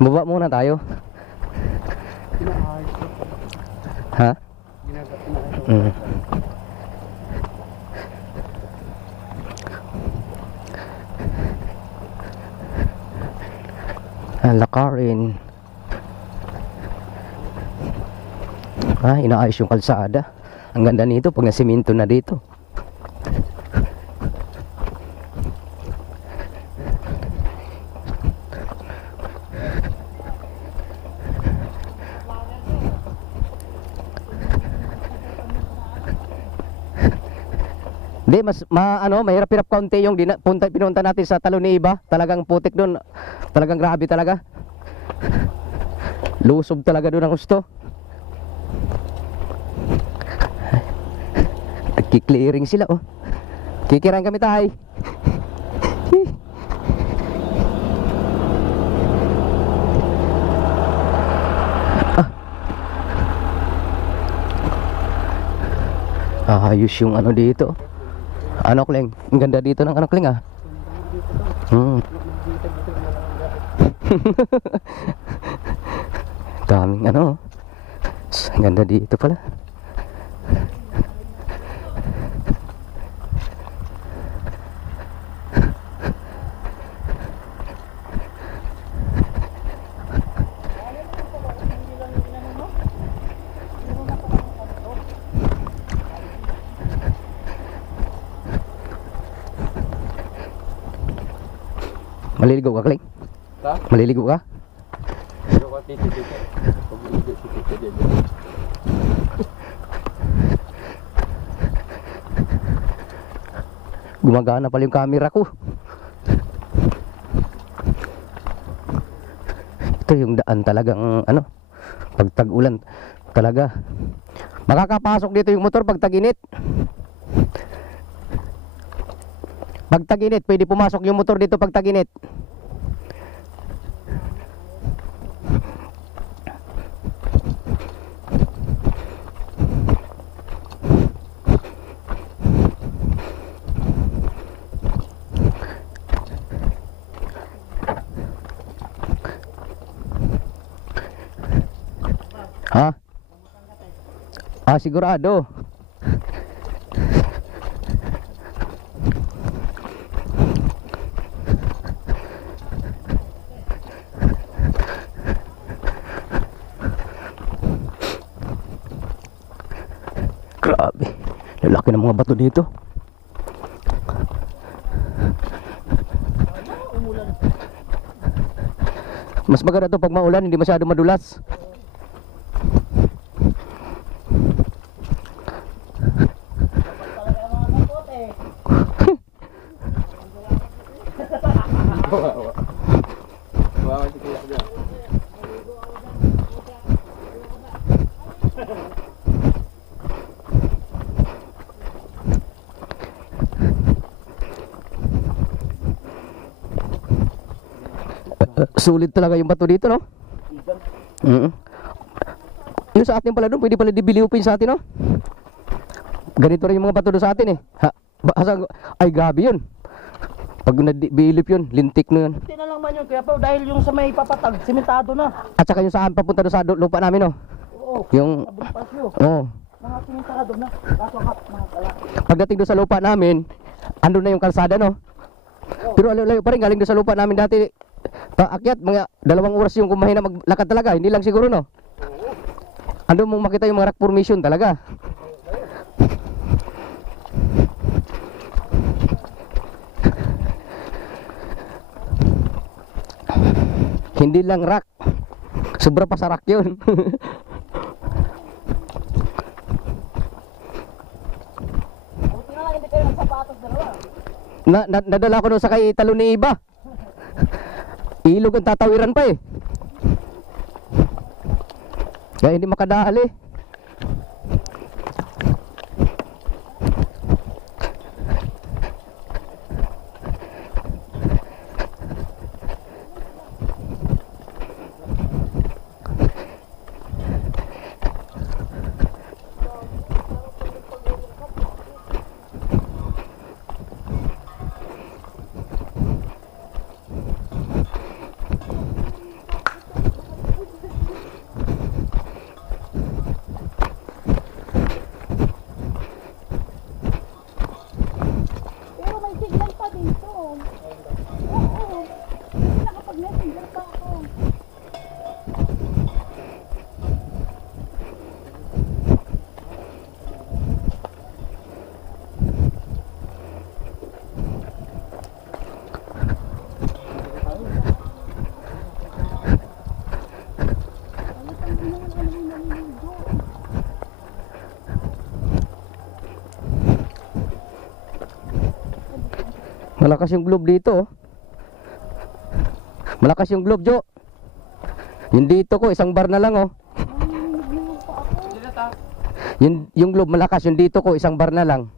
Baba muna tayo. Ha? Mm. Lakarin. Inaayos yung kalsada. Ang ganda nito pag nasiminto na dito. Hindi, mahirap-hirap kaunti yung pinunta natin sa Talon ni Iba. Talagang putik doon. Talagang grabe talaga. Lusob talaga doon ang gusto. Nagki-clearing sila, oh. Kikiraan kami tayo. Ayos yung ano dito. Ano, Kleng? Ang ganda dito ng ano, Kleng, ah. Daming ano. Ang ganda dito pala. Maliligo ka, Kleng? Ha? Maliligo ka? Pero ko titi. Pag-ulit si titi din. Gumagana pala yung camera ko. Ito yung daan talagang ano, pag tag-ulan talaga. Makakapasok dito yung motor pag tag-init. Pag tag-init, pwede pumasok yung motor dito pag tag-init. Ha? Sigurado. Grabe. Lalaki ng mga bato dito. Mas maganda to pag maulan, hindi masyado madulas. Sulit talaga yung bato dito, no? Yung sa atin pala doon, pwede pala dibiliupin sa atin, no? Ganito rin yung mga bato doon sa atin, eh. Ay, gabi yun. Pag nadibilip yun, lintik na yun. Hindi na lang man yun, kaya pa dahil yung sa may papatag, simentado na. At saka yung saan papunta doon sa lupa namin, no? Oo, yung sa Bonifacio. Oo. Mga simentado na, kaso mga kala. Pagdating doon sa lupa namin, andun na yung kalsada, no? Pero layo pa rin, galing doon sa lupa namin dati. Paakyat, mga 2 oras yung kumahina maglakad talaga, hindi lang siguro, no? Andun mong makita yung mga rock formation talaga. Hindi lang rock, sobra pa sa rock yun. Buti na lang hindi kayo nagsapatos dalawa. Nadala ko nun sa kay Talon ni Iba. Ilog ang tatawiran pa, eh. Kaya hindi makadali. Malakas yung globe dito, oh. Malakas yung globe, Jo. Yung dito ko, isang bar na lang, oh. Yung globe malakas, yung dito ko, isang bar na lang.